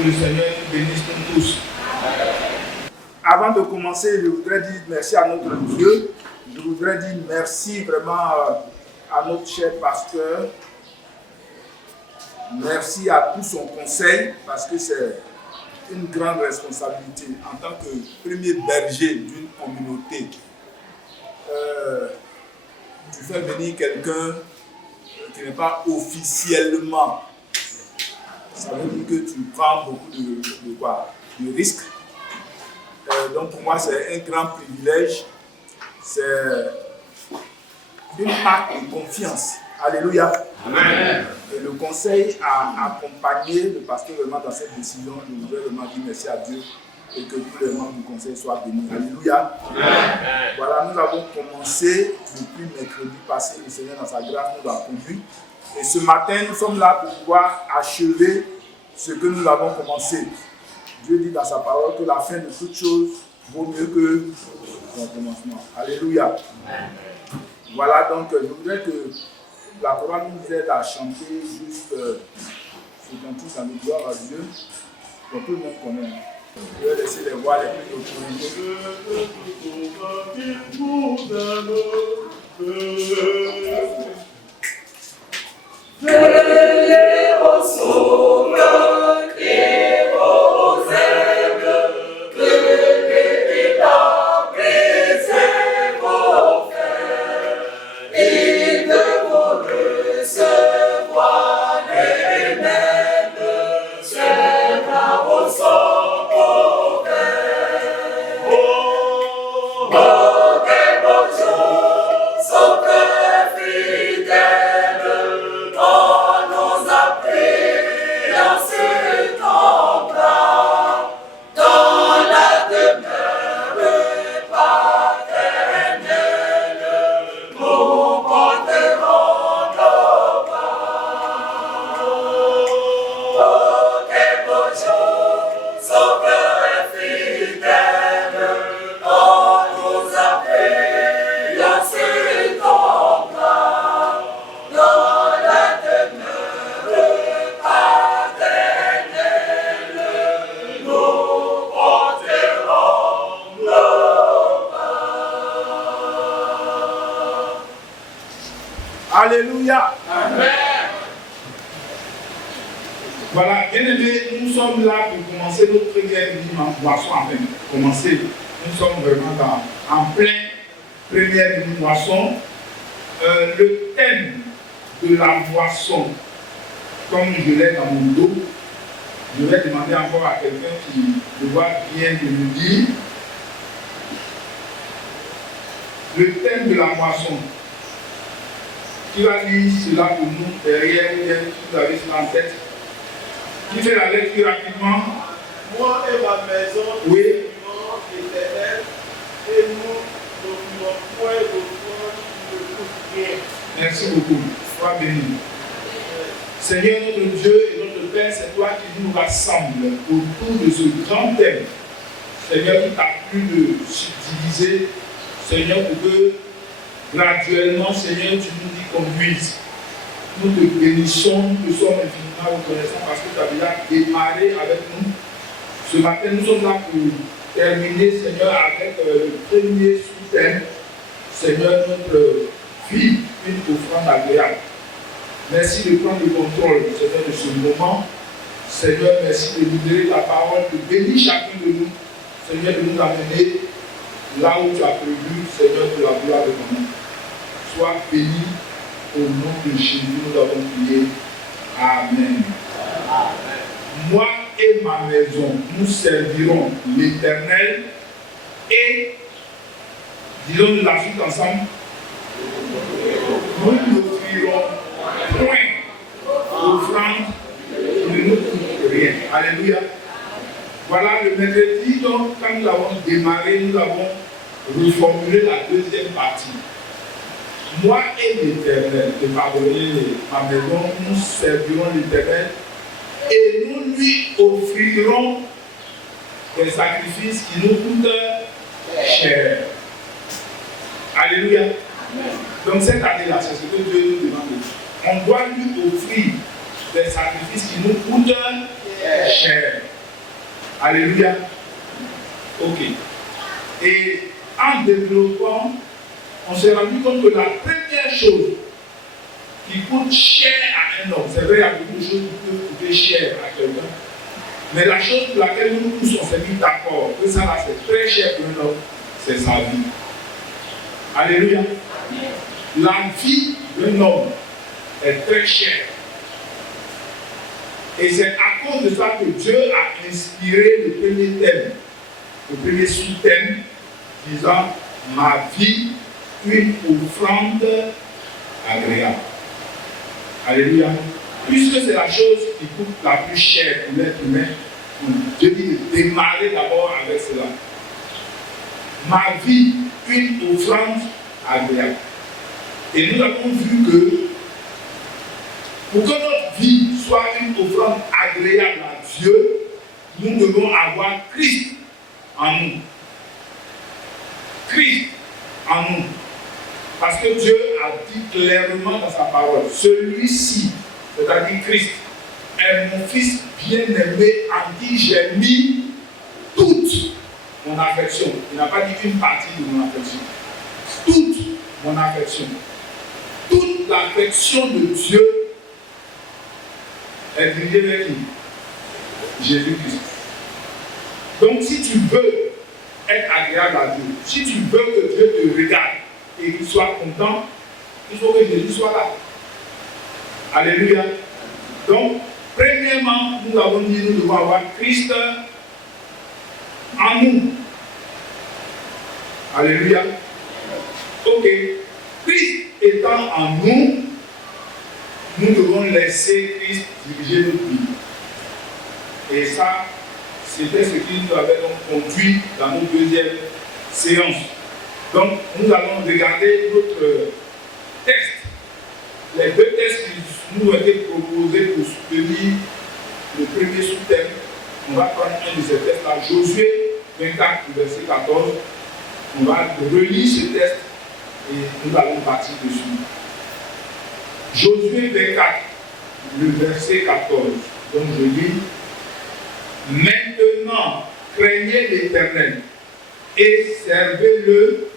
Que le Seigneur nous bénisse nous tous. Avant de commencer, je voudrais dire merci à notre Dieu. Je voudrais dire merci vraiment à notre cher pasteur. Merci à tout son conseil parce que c'est une grande responsabilité en tant que premier berger d'une communauté. Tu fais venir quelqu'un qui n'est pas officiellement. Ça veut dire que tu prends beaucoup de risques. Donc pour moi, c'est un grand privilège. C'est une marque de confiance. Alléluia. Amen. Et le conseil a accompagné le pasteur vraiment dans cette décision. Je voudrais vraiment dire merci à Dieu et que tous les membres du conseil soient bénis. Alléluia. Amen. Voilà, nous avons commencé depuis mercredi passé. Le Seigneur dans sa grâce nous a conduits. Et ce matin, nous sommes là pour pouvoir achever ce que nous avons commencé. Dieu dit dans sa parole que la fin de toute chose vaut mieux que son commencement. Alléluia. Amen. Voilà, donc je voudrais que la chorale nous aide à chanter juste ce cantique à la gloire à Dieu. Donc tout le monde connaît. Je vais laisser les voix les plus autorisées. Veillez au souverain et aux ailes, veillez à briser vos fers, il ne vous recevoir les mêmes, c'est là au sang ouvert. Oh, quel beau jour, son cœur fidèle. Alléluia. Amen. Voilà, bien aimés, nous sommes là pour commencer notre première mini-moisson. Enfin, commencer, nous sommes vraiment en plein première mini-moisson. Le thème de la moisson, comme je l'ai dans mon dos, je vais demander encore à quelqu'un qui doit bien de me dire. Le thème de la moisson. Qui va lire cela pour nous derrière, si vous avez cela en tête? Qui fait la lecture rapidement? Moi et ma maison, nous servirons l'Éternel, et nous n'oublions point de foi qui ne coûte rien. Merci beaucoup. Sois béni. Seigneur notre Dieu et notre Père, c'est toi qui nous rassemble autour de ce grand thème. Seigneur, qui t'a plu de subtiliser, Seigneur, pour que graduellement, Seigneur, tu nous y conduises. Nous te bénissons, nous sommes infiniment reconnaissants parce que tu as déjà démarré avec nous. Ce matin, nous sommes là pour terminer, Seigneur, avec le premier sous-thème. Seigneur, notre vie, une offrande agréable. Merci de prendre le contrôle, Seigneur, de ce moment. Seigneur, merci de libérer ta parole, de bénir chacun de nous. Seigneur, de nous amener là où tu as prévu, Seigneur, pour la gloire de ton nom. Sois béni au nom de Jésus, nous avons prié. Amen. Amen. Moi et ma maison, nous servirons l'Éternel et, disons-nous la suite ensemble, nous n'offrirons point offrande qui ne nous coûte rien. Alléluia. Voilà le mercredi, donc, quand nous avons démarré, nous avons reformulé la deuxième partie. Moi et l'Éternel, et pardonnez ma maison, nous servirons l'Éternel et nous lui offrirons des sacrifices qui nous coûtent cher. Alléluia. Donc cette année-là, c'est ce que Dieu nous demande. On doit lui offrir des sacrifices qui nous coûtent cher. Alléluia. Ok. Et en développant, on s'est rendu compte que la première chose qui coûte cher à un homme, c'est vrai, il y a beaucoup de choses qui peuvent coûter cher à quelqu'un, mais la chose pour laquelle nous tous on s'est mis d'accord, que ça là c'est très cher pour un homme, c'est sa vie. Alléluia. La vie d'un homme est très chère. Et c'est à cause de ça que Dieu a inspiré le premier thème, le premier sous-thème, disant ma vie, une offrande agréable. Alléluia. Puisque c'est la chose qui coûte la plus chère pour l'être humain, Dieu dit de démarrer d'abord avec cela. Ma vie, une offrande agréable. Et nous avons vu que pour que notre vie soit une offrande agréable à Dieu, nous devons avoir Christ en nous. Christ en nous. Parce que Dieu a dit clairement dans sa parole, celui-ci, c'est-à-dire Christ, est mon fils bien-aimé en qui j'ai mis toute mon affection. Il n'a pas dit une partie de mon affection. Toute mon affection. Toute l'affection de Dieu est dirigée vers qui? Jésus-Christ. Donc si tu veux être agréable à Dieu, si tu veux que Dieu te regarde et qu'il soit content, il faut que Jésus soit là. Alléluia. Donc, premièrement, nous avons dit nous devons avoir Christ en nous. Alléluia. Ok. Christ étant en nous, nous devons laisser Christ diriger notre vie. Et ça, c'était ce qui nous avait donc conduit dans notre deuxième séance. Donc, nous allons regarder notre texte. Les deux textes qui nous ont été proposés pour soutenir le premier sous-thème. On va prendre un de ces textes-là, Josué 24, verset 14. On va relire ce texte et nous allons partir dessus. Josué 24, le verset 14. Donc je lis. Maintenant, craignez l'Éternel et servez-le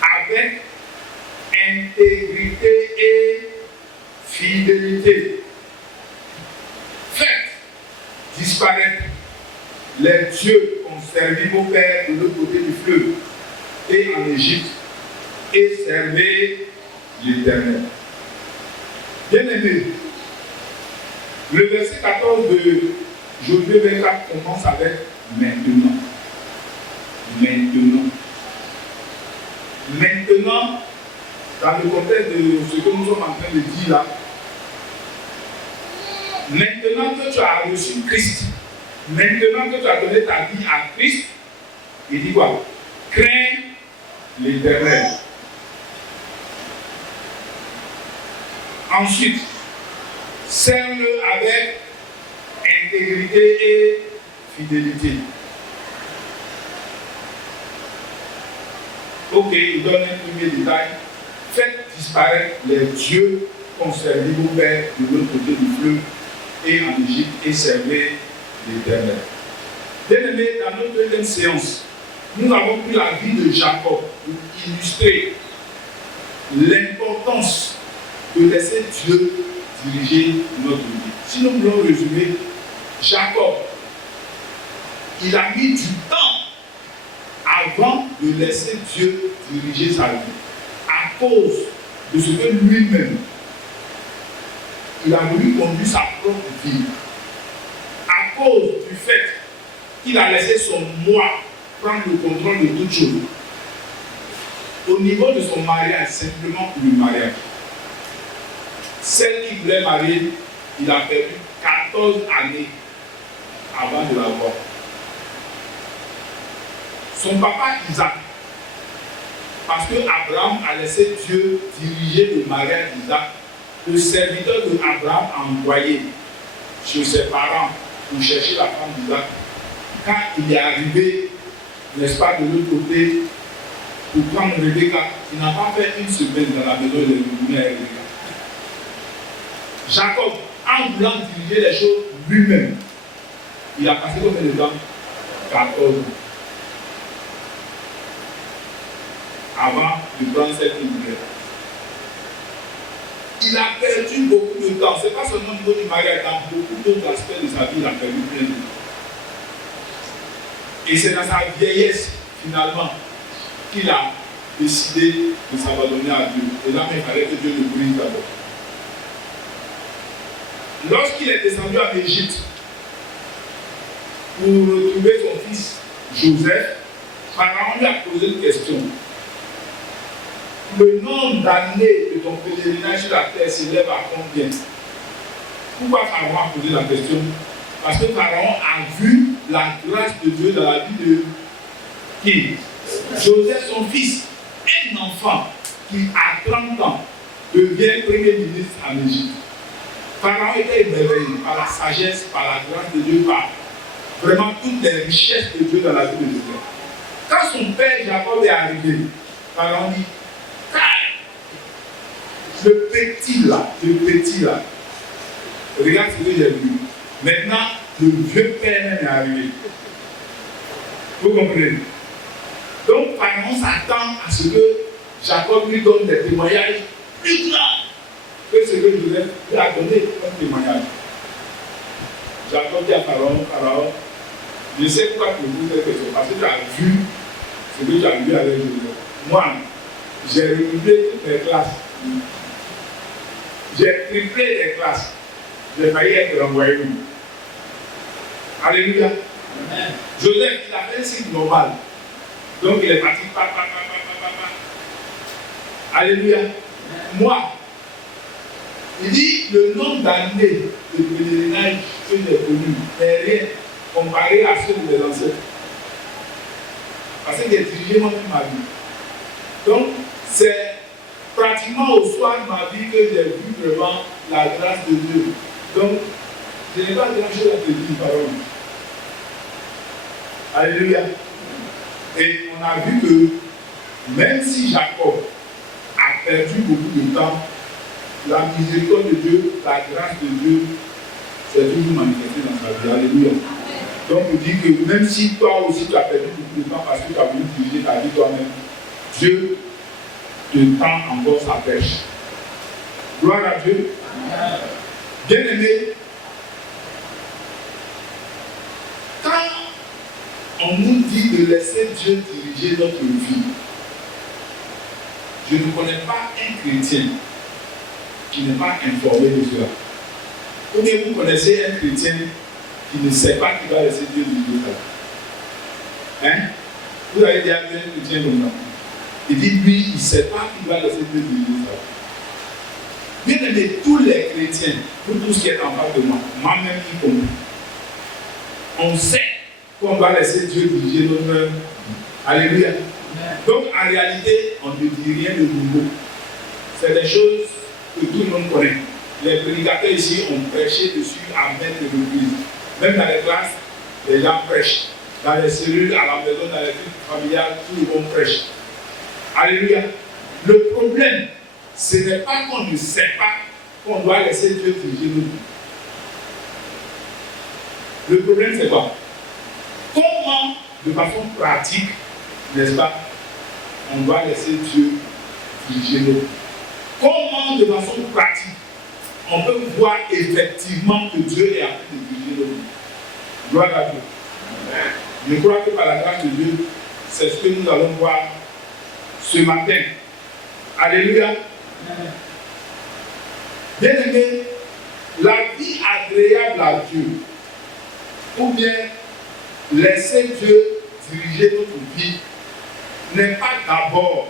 avec intégrité et fidélité. Faites disparaître les dieux qu'ont servi vos pères de l'autre côté du fleuve et en Égypte et servez l'Éternel. Bien-aimés, le verset 14 de Josué 24 commence avec maintenant. Maintenant. Maintenant, dans le contexte de ce que nous sommes en train de dire là, maintenant que tu as reçu Christ, maintenant que tu as donné ta vie à Christ, il dit quoi? Crains l'Éternel. Ensuite, sers-le avec intégrité et fidélité. Ok, il donne un premier détail. Faites disparaître les dieux qu'ont servi vos pères de l'autre côté du fleuve et en Égypte et servez l'Éternel. Bien-aimés, dans notre deuxième séance, nous avons pris la vie de Jacob pour illustrer l'importance de laisser Dieu diriger notre vie. Si nous voulons résumer, Jacob, il a mis du temps avant de laisser Dieu diriger sa vie. À cause de ce que lui-même, il a voulu conduire sa propre vie. À cause du fait qu'il a laissé son moi prendre le contrôle de toutes choses. Au niveau de son mariage, simplement pour le mariage. Celle qui voulait marier, il a perdu 14 années avant de l'avoir. Son papa Isaac, parce que Abraham a laissé Dieu diriger le mariage d'Isaac, le serviteur de Abraham a envoyé chez ses parents pour chercher la femme d'Isaac. Quand il est arrivé, n'est-ce pas, de l'autre côté, pour prendre Rebecca, il n'a pas fait une semaine dans la maison de Rebecca. Jacob, en voulant diriger les choses lui-même, Il a passé combien de temps? 14 ans. Avant de prendre cette lumière. Il a perdu beaucoup de temps. Ce n'est pas seulement au niveau du mariage, dans beaucoup d'autres aspects de sa vie, il a perdu plein de temps. Et c'est dans sa vieillesse, finalement, qu'il a décidé de s'abandonner à Dieu. Et là, il fallait que Dieu le brise d'abord. Lorsqu'il est descendu en Égypte pour retrouver son fils Joseph, Pharaon lui a posé une question. Le nombre d'années de ton pèlerinage sur la terre s'élève à combien? Pourquoi Pharaon a posé la question? Parce que Pharaon a vu la grâce de Dieu dans la vie de qui? Joseph, son fils, un enfant qui, à 30 ans, devient premier ministre en Égypte. Pharaon était émerveillé par la sagesse, par la grâce de Dieu, par vraiment toutes les richesses de Dieu dans la vie de Joseph. Quand son père Jacob est arrivé, Pharaon dit, le petit là, regarde ce que j'ai vu. Maintenant, le vieux père même est arrivé. Vous comprenez? Donc, Pharaon s'attend à ce que Jacob lui donne des témoignages plus grands que ce que Joseph lui a donné comme témoignage. Jacob dit à Pharaon, je sais pourquoi tu me poses cette question, parce que tu as vu ce que tu as vu avec Joseph. Moi, j'ai redoublé toutes les classes. J'ai triplé les classes. J'ai failli être renvoyé. Alléluia. Amen. Joseph, il a fait un signe normal. Donc il est parti. Alléluia. Amen. Moi, il dit le nombre d'années de pèlerinage que j'ai connu n'est rien comparé à ceux de mes ancêtres. Parce que j'ai dirigé moi-même ma vie. Donc, c'est pratiquement au soir de ma vie que j'ai vu vraiment la grâce de Dieu. Donc, je n'ai pas grand-chose à te dire, parole. Alléluia. Et on a vu que même si Jacob a perdu beaucoup de temps, la miséricorde de Dieu, la grâce de Dieu, s'est toujours manifestée dans sa vie. Alléluia. Donc, on dit que même si toi aussi tu as perdu beaucoup de temps parce que tu as voulu diriger ta vie toi-même, Dieu te tend encore sa pêche. Gloire à Dieu. Bien aimé, quand on nous dit de laisser Dieu diriger notre vie, je ne connais pas un chrétien qui n'est pas informé de cela. Ou bien vous connaissez un chrétien qui ne sait pas qu'il va laisser Dieu diriger sa vie. Hein? Vous avez déjà vu un chrétien comme ça. Il dit, lui, il ne sait pas qu'il va laisser Dieu diriger sa vie. Bien aimé, tous les chrétiens, vous tous qui êtes en face de moi, moi-même y compris, on sait qu'on va laisser Dieu diriger notre vie. Alléluia. Donc, en réalité, on ne dit rien de nouveau. C'est des choses que tout le monde connaît. Les prédicateurs ici ont prêché dessus à maintes reprises. Même dans les classes, les gens prêchent. Dans les cellules, à la maison, dans les trucs familiales, tout le monde prêche. Alléluia. Le problème, ce n'est pas qu'on ne sait pas qu'on doit laisser Dieu diriger nos vies. Le problème, c'est quoi? Comment, de façon pratique, n'est-ce pas, on doit laisser Dieu diriger nos vies? Comment, de façon pratique, on peut voir effectivement que Dieu est en train de diriger nos vies? Gloire à Dieu. Je crois que par la grâce de Dieu, c'est ce que nous allons voir ce matin. Alléluia. Bien aimé, la vie agréable à Dieu, ou bien laisser Dieu diriger notre vie, n'est pas d'abord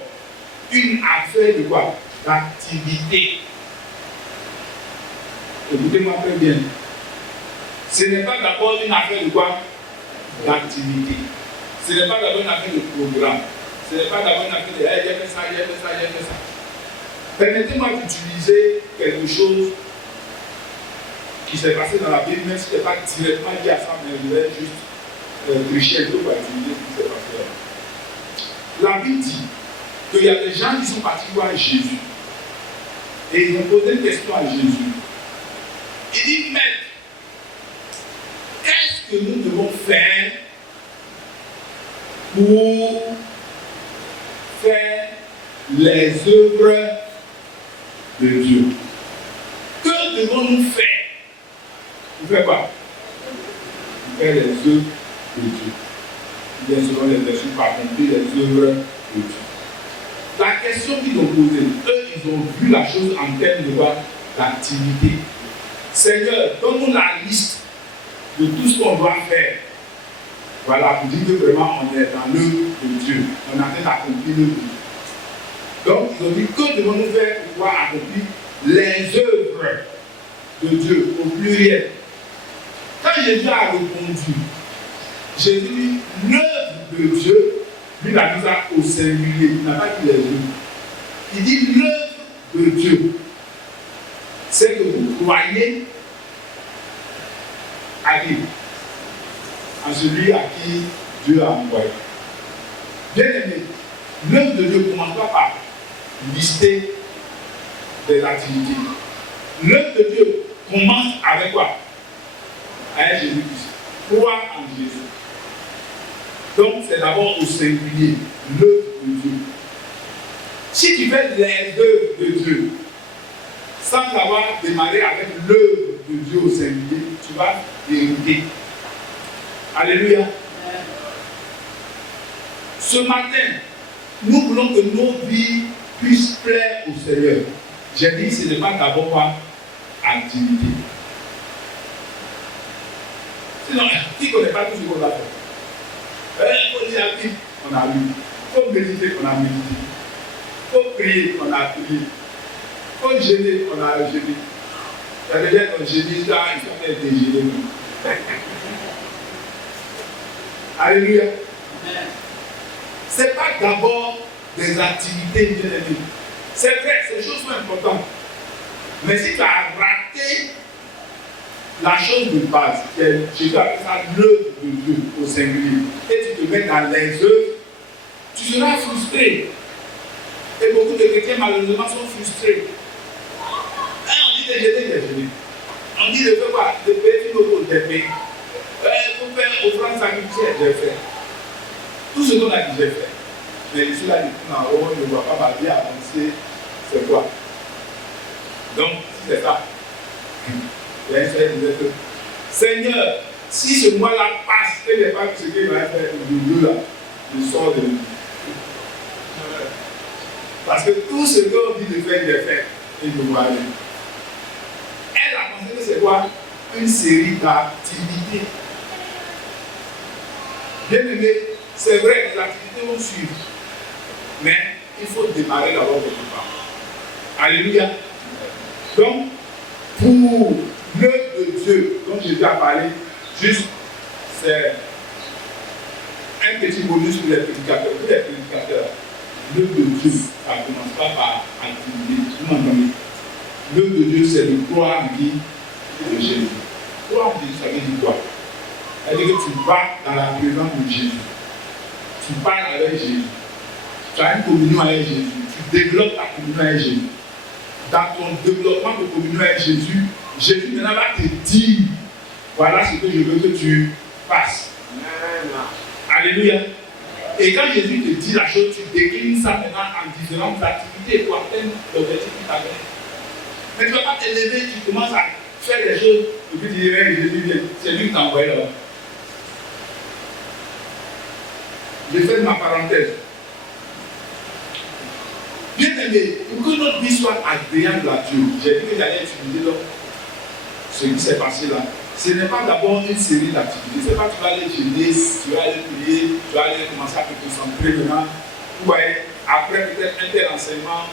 une affaire de quoi? D'activité. Écoutez-moi très bien. Ce n'est pas d'abord une affaire de quoi? D'activité. Ce n'est pas d'abord une affaire de programme. Ce n'est pas d'abord une affaire de hey, j'ai fait ça, j'ai fait ça, j'ai fait ça. Permettez-moi d'utiliser quelque chose qui s'est passé dans la Bible, même si ce n'est pas directement lié à ça, mais je vais juste tricher un peu pour utiliser ce qui s'est passé là. La Bible dit qu'il y a des gens qui sont partis voir Jésus. Et ils ont posé une question à Jésus. Il dit, Maître, qu'est-ce Qu'est-ce que nous devons faire pour faire les œuvres de Dieu? Que devons-nous faire? Pour faire quoi? Pour faire les œuvres de Dieu. Bien selon les versions pour accomplir les œuvres de Dieu. La question qu'ils ont posée, eux, ils ont vu la chose en termes de quoi? D'activité. Seigneur, donne-nous la liste de tout ce qu'on doit faire. Voilà, pour dire que vraiment on est dans l'œuvre de Dieu. On est en train d'accomplir l'œuvre de Dieu. Donc, ils ont dit, que devons-nous faire pour pouvoir accomplir les œuvres de Dieu, au pluriel? Quand Jésus a répondu, Jésus dit, l'œuvre de Dieu, lui, il a dit ça au singulier, il n'a pas dit les œuvres. Il dit l'œuvre de Dieu. C'est que vous croyez à qui? À celui à qui Dieu a envoyé. Bien aimé, l'œuvre de Dieu ne commence pas par lister des activités. L'œuvre de Dieu commence avec quoi? Avec Jésus-Christ. Croire en Jésus. Donc c'est d'abord au singulier, l'œuvre de Dieu. Si tu fais les œuvres de Dieu, sans avoir démarré avec l'œuvre de Dieu au singulier, tu vas hériter. Alléluia. Ce matin, nous voulons que nos vies puissent plaire au Seigneur. J'ai dit, ce n'est pas d'abord pas activité. Sinon, qui ne connaît pas tout ce qu'on a fait? Il faut dire à qui on a lu. Il faut méditer, on a médité. Il faut prier, on a prié. Il faut gêner, on a gêné. Ça veut dire qu'on gêne ça, il faut être gêné. Alléluia. Ce n'est pas d'abord des activités bien aimées. C'est vrai, ces choses sont importantes. Mais si tu as raté la chose de base, Jésus appelle ça l'œuvre de Dieu au singulier, et tu te mets dans les œuvres, tu seras frustré. Et beaucoup de chrétiens malheureusement sont frustrés. On dit de gêner. On dit de faire quoi? De payer une autre des pays. Il faut faire offrande sacrificielle, j'ai fait. Tout ce qu'on a dit, j'ai fait. Mais ici, là, on ne voit pas ma vie avancer. C'est quoi? Donc, si c'est ça, il y a une seule qui disait que Seigneur, si ce mois-là passe, et il n'y a pas ce qu'il va faire aujourd'hui là, je sors de lui. Parce que tout ce qu'on dit de faire, il est fait. Et je vois aller. Elle a pensé que c'est quoi? Une série d'activités. Bien aimé, c'est vrai, les activités vont suivre. Mais il faut démarrer d'abord quelque part. Alléluia. Donc, pour l'œuvre de Dieu dont j'ai déjà parlé, juste, c'est un petit bonus pour les prédicateurs. Pour les prédicateurs, l'œuvre de Dieu, ça ne commence pas par activité. Vous m'entendez? L'œuvre de Dieu, c'est de croire en qui? De Jésus. Croire en Jésus, ça veut dire quoi? Ça veut dire que tu vas dans la présence de Jésus. Tu parles avec Jésus. Tu as une communion avec Jésus. Tu développes ta communion avec Jésus. Dans ton développement de communion avec Jésus, Jésus maintenant va te dire, voilà ce que je veux que tu fasses. Alléluia. Et quand Jésus te dit la chose, tu déclines ça maintenant en différentes activités pour atteindre l'objectif qu'il t'a donné. Mais tu ne vas pas te lever, tu commences à faire des choses, et puis tu dis, Jésus vient, c'est lui qui t'a envoyé là-bas. Je fais ma parenthèse. Bien aimé, pour que notre vie soit agréable à Dieu, j'ai dit que j'allais utiliser ce qui s'est passé là. Ce n'est pas d'abord une série d'activités. Ce n'est pas que tu vas aller gêner, tu vas aller prier, tu vas aller commencer à te concentrer maintenant. Vous voyez, après peut-être un tel enseignement,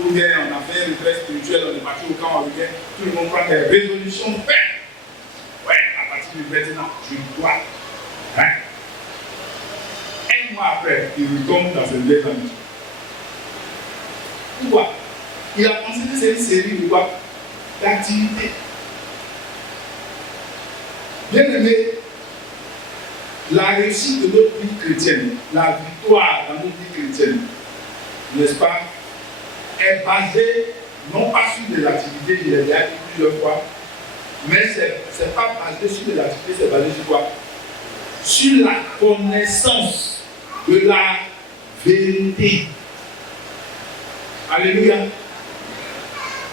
ou bien on a fait une retraite spirituelle, on est parti au camp week-end, tout le monde prend des résolutions faites. Ouais, à partir de maintenant, je dois. Hein? Un mois après, il retombe dans cette vieille famille. Pourquoi? Il a pensé que c'est une série de quoi? D'activités. Bien aimé, la réussite de notre vie chrétienne, la victoire dans notre vie chrétienne, n'est-ce pas, est basée non pas sur des activités, je l'ai déjà dit plusieurs fois, Mais ce n'est pas basé sur de l'activité, c'est basé sur quoi? Sur la connaissance de la vérité. Alléluia.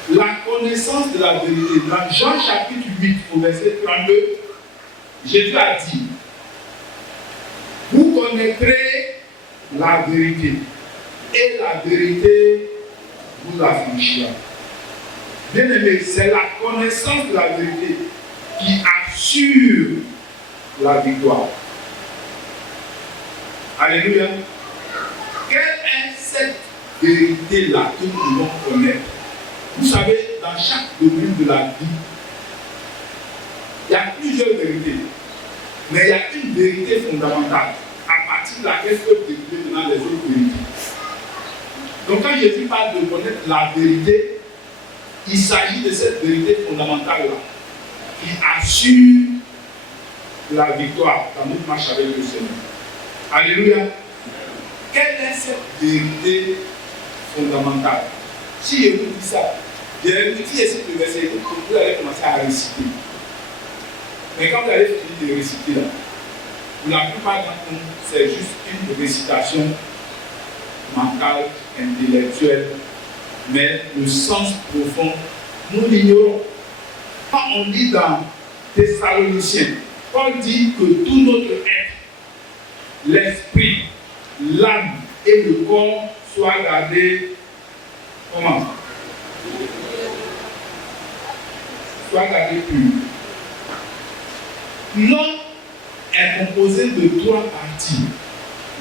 La connaissance de la vérité. Dans Jean chapitre 8, au verset 32, Jésus a dit, vous connaîtrez la vérité, et la vérité vous affranchira. Bien aimé, c'est la connaissance de la vérité qui assure la victoire. Alléluia. Quelle est cette vérité-là que nous devons connaître? Vous savez, dans chaque domaine de la vie, il y a plusieurs vérités. Mais il y a une vérité fondamentale à partir de laquelle peuvent découler dans les autres vérités. Donc quand Jésus parle de connaître la vérité, il s'agit de cette vérité fondamentale-là qui assure la victoire dans notre marche avec le Seigneur. Alléluia. Quelle est cette vérité fondamentale? Si je vous dis ça, je vais vous dire ici le verset, vous allez commencer à réciter. Mais quand vous allez finir de réciter là, pour la plupart d'entre nous, c'est juste une récitation mentale, intellectuelle, mais le sens profond, nous l'ignorons. Quand on lit dans Thessaloniciens, Paul dit que tout notre être, l'esprit, l'âme et le corps soient gardés, comment? Soient gardés purs. L'homme est composé de 3 parties.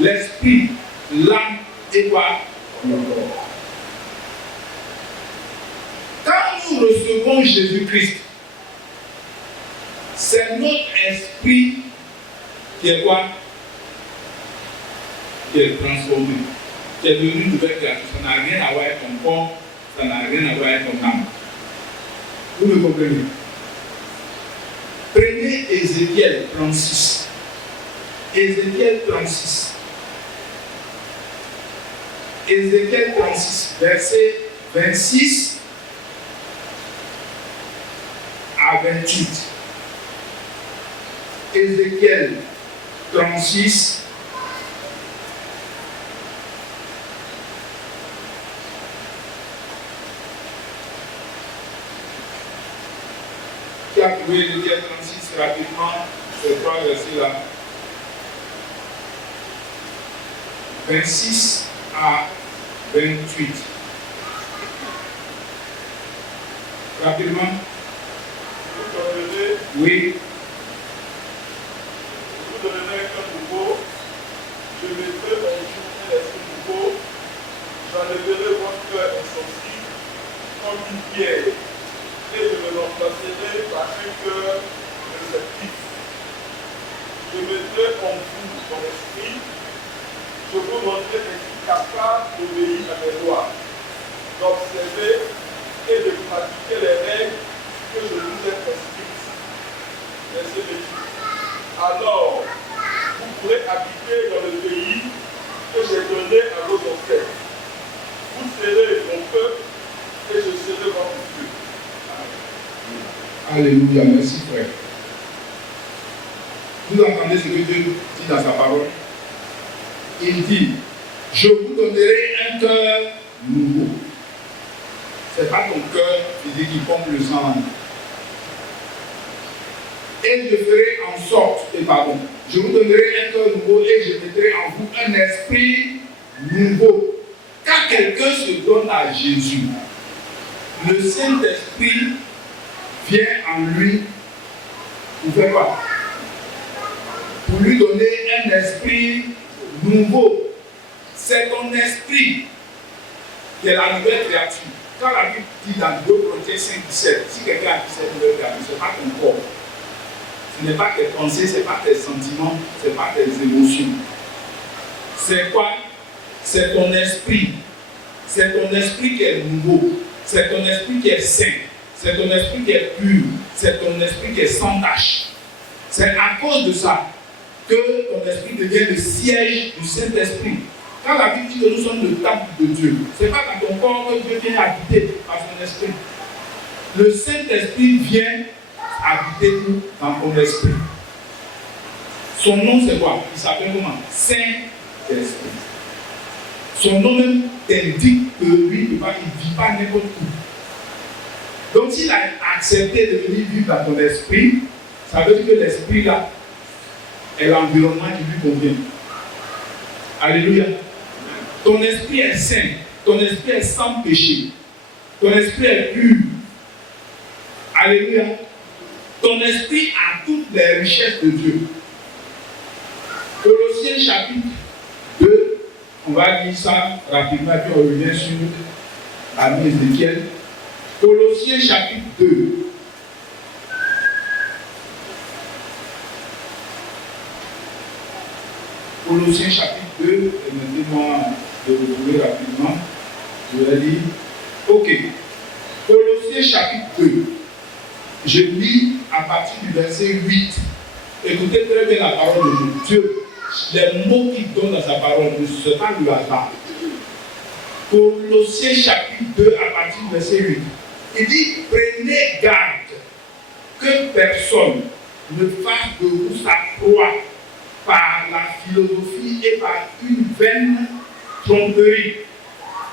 L'esprit, l'âme et quoi? Le corps. Quand nous recevons Jésus-Christ, c'est notre esprit qui est quoi? Qui est transformé, qui est devenu une nouvelle créature. Ça n'a rien à voir avec ton corps, ça n'a rien à voir avec ton âme. Vous me comprenez? Prenez Ézéchiel 36. Ézéchiel 36. Ézéchiel 36, verset 26 à 28. Ézéchiel 36. Qui a trouvé Ézéchiel 36 rapidement, ces 3 versets-là. 26 à 28. Rapidement. Vous donnerez, Oui. vous donnerez un cœur nouveau, je mettrai en vous un esprit nouveau, j'enlèverai votre cœur insensible comme une pierre, et je me remplacerai par un cœur réceptif. Je mettrai en vous mon esprit, je vous rendrai un esprit capable d'obéir à mes lois, d'observer et de pratiquer les règles que je vous ai prescrites. Verset 28. Alors, vous pourrez habiter dans le pays que j'ai donné à vos ancêtres. Vous serez mon peuple et je serai votre Dieu. Alléluia, merci frère. Vous entendez ce que Dieu dit dans sa parole? Il dit, je vous donnerai un cœur nouveau. Ce n'est pas ton cœur physique qui pompe le sang. Et je ferai en sorte, je vous donnerai un cœur nouveau et je mettrai en vous un esprit nouveau. Quand quelqu'un se donne à Jésus, le Saint-Esprit vient en lui pour faire quoi? Pour lui donner un esprit nouveau. C'est ton esprit qui est la nouvelle créature. Quand la Bible dit dans 2 Corinthiens 5, 17, si quelqu'un a dit cette nouvelle créature, ce n'est pas ton corps. Ce n'est pas tes pensées, ce n'est pas tes sentiments, ce n'est pas tes émotions. C'est quoi? C'est ton esprit. C'est ton esprit qui est nouveau. C'est ton esprit qui est saint. C'est ton esprit qui est pur. C'est ton esprit qui est sans tache. C'est à cause de ça que ton esprit devient le siège du Saint-Esprit. Quand la Bible dit que nous sommes le temple de Dieu, ce n'est pas dans ton corps que Dieu vient habiter par son esprit. Le Saint-Esprit vient habiter dans ton esprit. Son nom c'est quoi? Il s'appelle comment? Saint-Esprit. Son nom même t'indique que lui, il ne vit pas n'importe où. Donc s'il a accepté de venir vivre dans ton esprit, ça veut dire que l'esprit là est l'environnement qui lui convient. Alléluia. Ton esprit est saint, ton esprit est sans péché, ton esprit est pur. Alléluia. Ton esprit a toutes les richesses de Dieu. Colossiens chapitre 2, on va lire ça rapidement, puis on revient sur l'ami Ézéchiel. Colossiens chapitre 2. Colossiens chapitre 2, permettez-moi de retrouver rapidement. Je vais lire. Ok. Colossiens chapitre 2. Je lis à partir du verset 8. Écoutez très bien la parole de Dieu. Les mots qu'il donne dans sa parole ne sont pas le hasard. Colossiens chapitre 2 à partir du verset 8. Il dit, prenez garde que personne ne fasse de vous sa proie par la philosophie et par une vaine tromperie,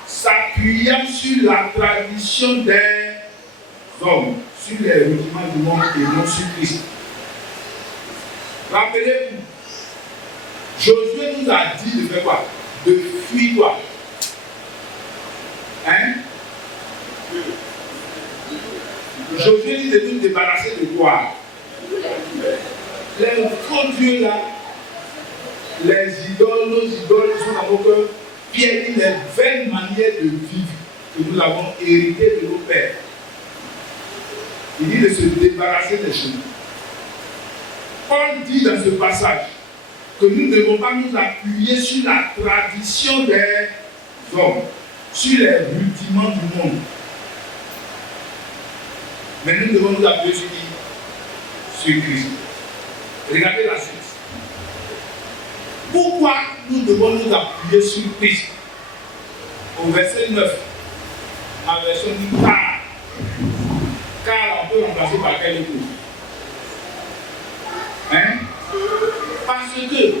s'appuyant sur la tradition des hommes, sur les rudiments du monde et non sur Christ. Rappelez-vous, Josué nous a dit de faire quoi? De fuir quoi? Hein? Josué dit de nous débarrasser de quoi? Les faux dieux là, les idoles, nos idoles sont dans nos cœurs, Pierre dit les vaines manières de vivre que nous avons héritées de nos pères. Il dit de se débarrasser des choses. Paul dit dans ce passage que nous ne devons pas nous appuyer sur la tradition des hommes, sur les rudiments du monde. Mais nous devons nous appuyer sur qui? Sur Christ. Regardez la suite. Pourquoi nous devons nous appuyer sur Christ? Au verset 9, ma version dit car. Car on peut remplacer par quel mot? Hein? Parce que,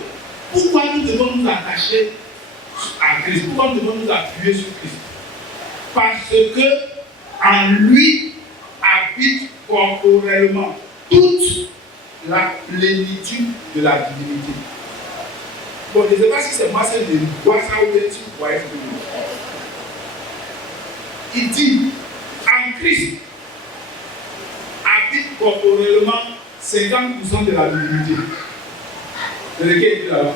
pourquoi nous devons nous attacher à Christ? Pourquoi nous devons nous appuyer sur Christ? Parce que en lui habite corporellement toute la plénitude de la divinité. Bon, je ne sais pas si c'est moi, c'est de voir ça ou bien si vous voyez ce que je veux dire. Il dit, en Christ, habite corporellement 50% de la divinité. C'est lequel il dit là-bas?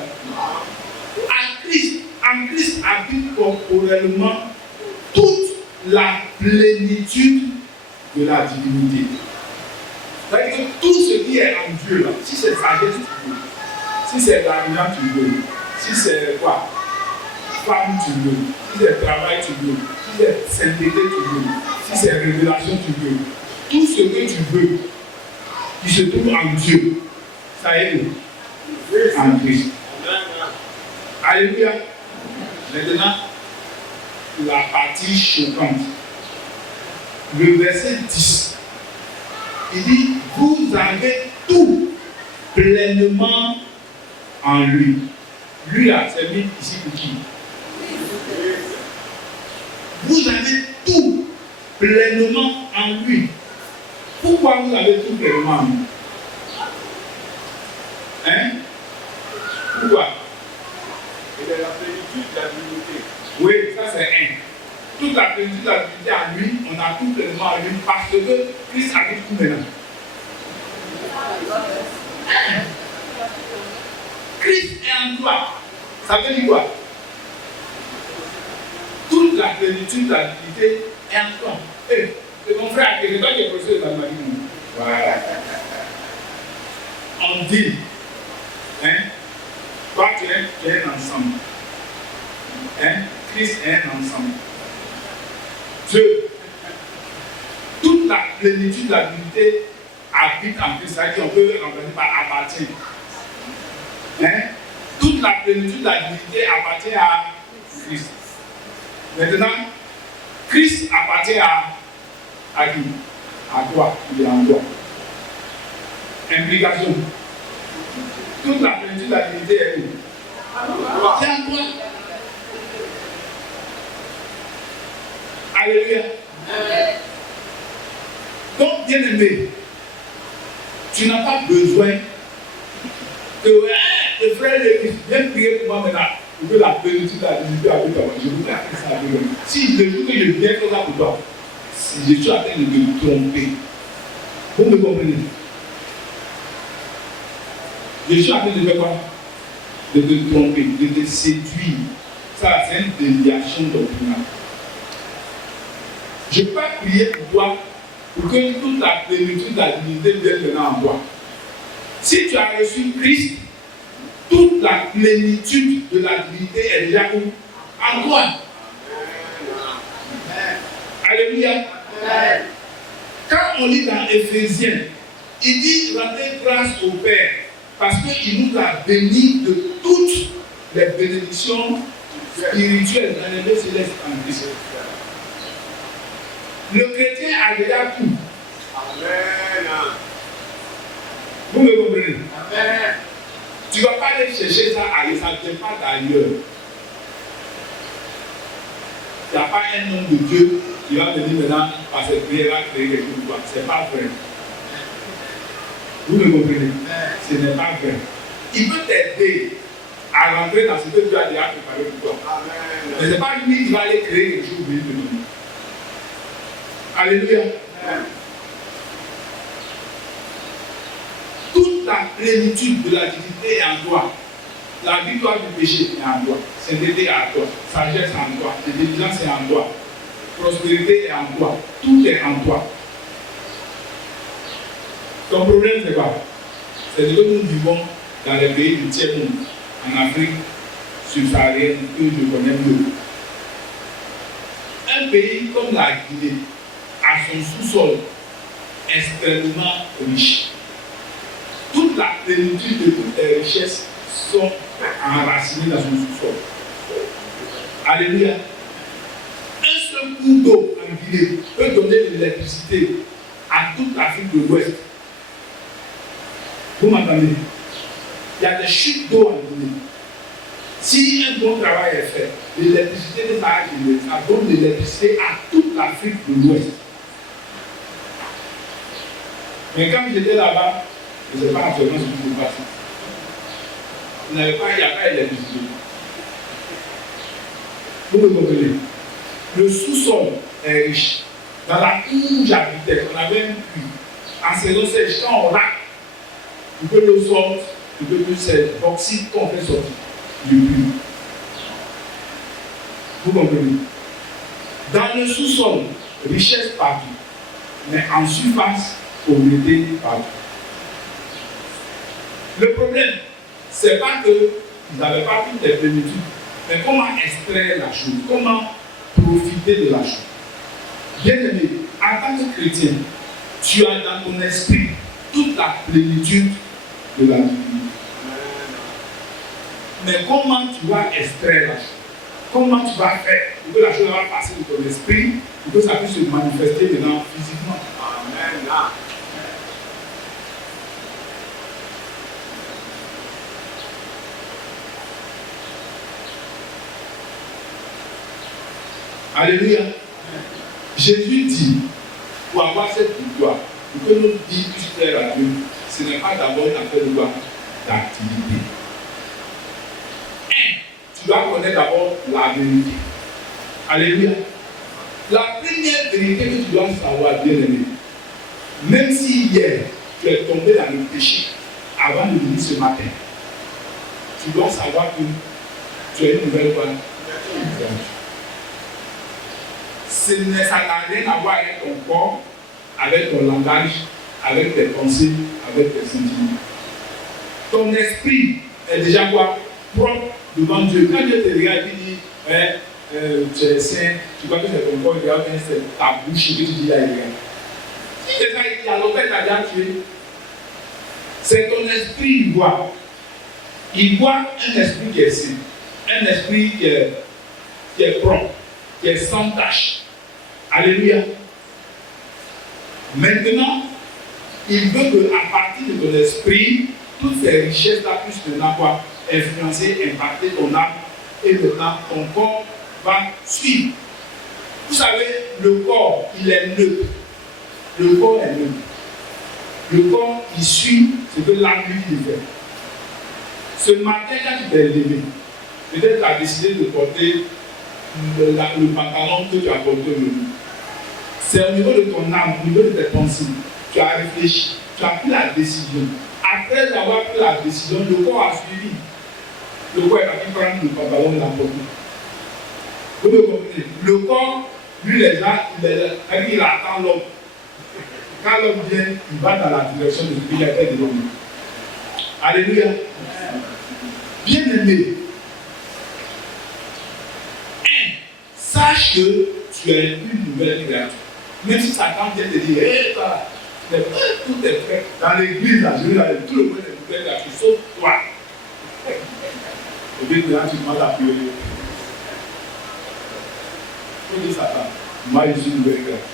En Christ habite corporellement toute la plénitude de la divinité. C'est-à-dire que tout ce qui est en Dieu, là, si c'est sagesse, tu veux, si c'est l'argent, tu veux, si c'est quoi? Femme, tu veux, si c'est travail, tu veux, si c'est sainteté, tu veux, si c'est révélation, tu veux, tout ce que tu veux, qui se trouve en Dieu, ça est où? En Christ. Alléluia. Maintenant, la partie choquante. Le verset 10. Il dit, vous avez tout pleinement en lui. Lui là, c'est mis ici pour qui? Vous avez tout pleinement en lui. Pourquoi vous avez tout pleinement en lui? Hein? Pourquoi? Il est la plénitude de la divinité. Oui, ça c'est un. Toute la plénitude de la divinité en lui, on a tout pleinement en lui parce que Christ habite tout maintenant. Christ est en toi. Ça veut dire quoi? Toute la plénitude de la divinité est en toi. C'est mon frère, c'est toi qui es professeur de la magie. Voilà. On dit, hein? Toi tu es un ensemble. Hein? Christ est un ensemble. Dieu, toute la plénitude de la divinité habite en Christ. C'est-à-dire qu'on peut remplacer par appartient. Hein? Toute la plénitude de la divinité appartient à Christ. Maintenant, Christ appartient à qui? À toi, il est en toi. Implication. Toute la plénitude de la divinité est où? C'est en toi. Alléluia. Donc, bien aimé, tu n'as pas besoin que le frère Lévis vienne prier pour moi maintenant. Pour que la plénitude de la divinité avec toi. Je voudrais appeler ça avec moi. Si le jour que je viens faire ça pour toi, si je suis en train de me tromper, vous me comprenez? Je suis en train de faire quoi? De te tromper, de te séduire. Ça, c'est une déviation doctrinale. Je peux prier pour toi pour que toute la plénitude de la divinité vienne maintenant en toi. Si tu as reçu Christ, toute la plénitude de la divinité est déjà où? En toi. Alléluia. Quand on lit dans Éphésiens, il dit rendez grâce au Père parce qu'il nous a bénis de toutes les bénédictions spirituelles dans les lieux célestes en Christ. Le chrétien a déjà tout. Amen. Vous me comprenez? Amen. Tu ne vas pas aller chercher ça ailleurs, ça ne vient pas d'ailleurs. Il n'y a pas un homme de Dieu qui va venir maintenant par cette prière à créer quelque chose pour toi. Ce n'est pas vrai. Vous me comprenez? Ce n'est pas vrai. Il peut t'aider à rentrer dans ce que Dieu a déjà préparé pour toi. Amen. Mais ce n'est pas lui qui va aller créer quelque chose pour lui demander. Alléluia. Amen. Toute la plénitude de la divinité est en toi. La victoire du péché est en toi. Sainteté est en toi. Sagesse est en toi. Intelligence est en toi. Prospérité est en toi. Tout est en toi. Ton problème, c'est quoi? C'est que nous vivons dans les pays du tiers-monde, en Afrique subsaharienne, que je connais mieux. Un pays comme la Guinée a son sous-sol extrêmement riche. Toute la plénitude de toutes les richesses sont enracinées dans son sous-sol. Alléluia. Un seul cours d'eau en Guinée peut donner de l'électricité à toute l'Afrique de l'Ouest. Vous m'entendez? Il y a des chutes d'eau en Guinée. Si un bon travail est fait, l'électricité de ça donne de l'électricité à toute l'Afrique de l'Ouest. Mais quand j'étais là-bas, je ne sais pas actuellement ce qui se passe. Il n'y a pas d'électricité. Vous me comprenez? Le sous-sol est riche. Dans la cour où j'habitais, on avait un puits. En saison sèche, quand on racle, il peut l'eau sorte, il peut plus c'est bauxite qu'on fait sortir du puits. Vous comprenez? Dans le sous-sol, richesse partout. Mais en surface, pauvreté partout. Le problème, ce n'est pas qu'ils n'avaient pas toutes les plénitudes, mais comment extraire la chose, comment profiter de la chose. Bien aimé, en tant que chrétien, tu as dans ton esprit toute la plénitude de la divinité. Mais comment tu vas extraire la chose? Comment tu vas faire pour que la chose va passer de ton esprit, pour que ça puisse se manifester maintenant physiquement? Amen. Alléluia. Jésus dit, pour avoir cette victoire, pour que notre vie puisse plaire à Dieu, ce n'est pas d'abord une affaire de quoi? D'activité. Tu dois connaître d'abord la vérité. Alléluia. La première vérité que tu dois savoir, bien aimé, même si hier tu es tombé dans le péché avant de venir ce matin, tu dois savoir que tu as une nouvelle fois. Ça n'a rien à voir avec ton corps, avec ton langage, avec tes pensées, avec tes sentiments. Ton esprit est déjà quoi? Propre devant Dieu. Quand Dieu te regarde, il dit tu es saint, tu crois que c'est ton corps, c'est ta bouche que tu dis là. Si c'est ça, il y a longtemps que tu as déjà tué. C'est ton esprit, il voit. Il voit un esprit qui est saint, un esprit qui est propre, qui est sans tache. Alléluia. Maintenant, Il veut qu'à partir de ton esprit, toutes ces richesses-là puissent maintenant quoi? Influencer, impacter ton âme. Et maintenant, ton corps va suivre. Vous savez, le corps, il est neutre. Le corps est neutre. Le corps, il suit ce que l'âme lui fait. Ce matin, quand tu t'es levé, peut-être tu as décidé de porter le pantalon que tu as porté aujourd'hui. C'est au niveau de ton âme, au niveau de tes pensées. Tu as réfléchi, tu as pris la décision. Après avoir pris la décision, le corps a suivi. Le corps est parti prendre le pantalon de la porte. Vous me comprenez? Le corps, lui, les gens, il attend l'homme. Quand l'homme vient, il va dans la direction de ce qu'il a fait de l'homme. Alléluia. Bien aimé. Sache que tu es une nouvelle créature. Même si Satan vient te dire, hé, toi, tout est fait. Dans l'église, là, je vais aller, tout le monde est nouvelle créature, sauf toi. Et bien, là, tu demandes à pleurer. Il faut dire Satan, moi, je suis une nouvelle créature.